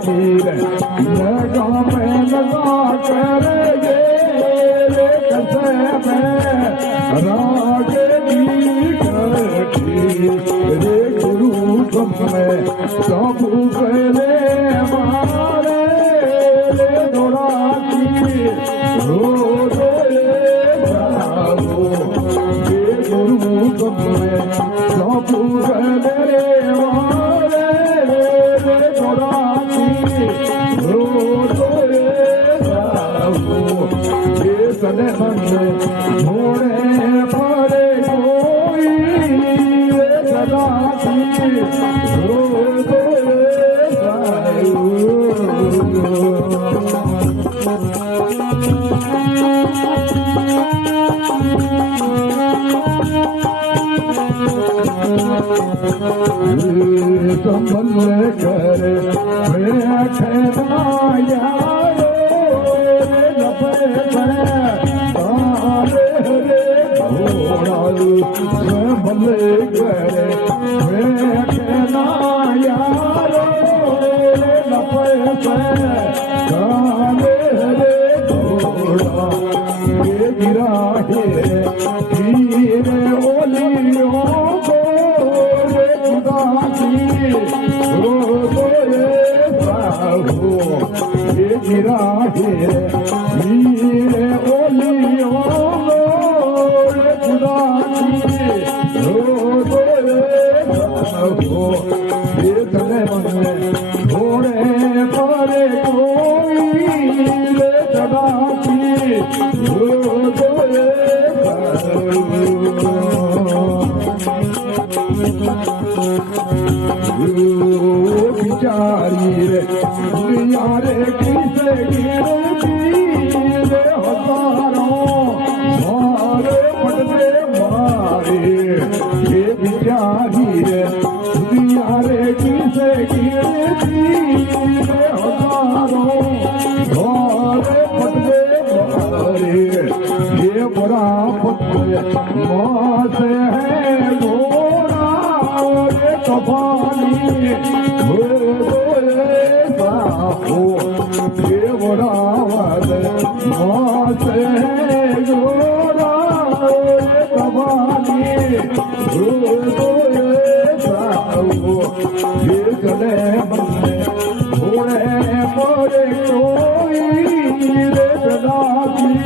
लगी रे लगा में लगा कर ये कैसे में राग दी करती रे गुरु तुम में सब पहले मारे रे दोड़ा की रो जाओ ये गुरु तुम में सब पहले मारे रे दोड़ा की रो जाओ ये सने मन मोड़े पड़े कोई रे सदा की रो जाओ संभल कर बैठना यारो लपे तारे रे घोड़ा संभल कर बैठना यारो लपे तारे रे घोड़ा ये गिरा है धीरे ओलियों ये गिरा है मीरे ओलियों खुदा ये तले मन घोड़े परे कोई रे सदा की बिचारी रे दुनिया रे किसे गिरती रे हजारों मारे पड़ते मारे ये बिचारी रे दुनिया रे किसे गिरती रे हजारों मारे पड़ते मारे ये बड़ा पत्ते माँ से है घोड़ा रे कपाली ये बराबर मासे गोरा कबानी ये गले बंदे घोड़े मोरे कोई रे गला की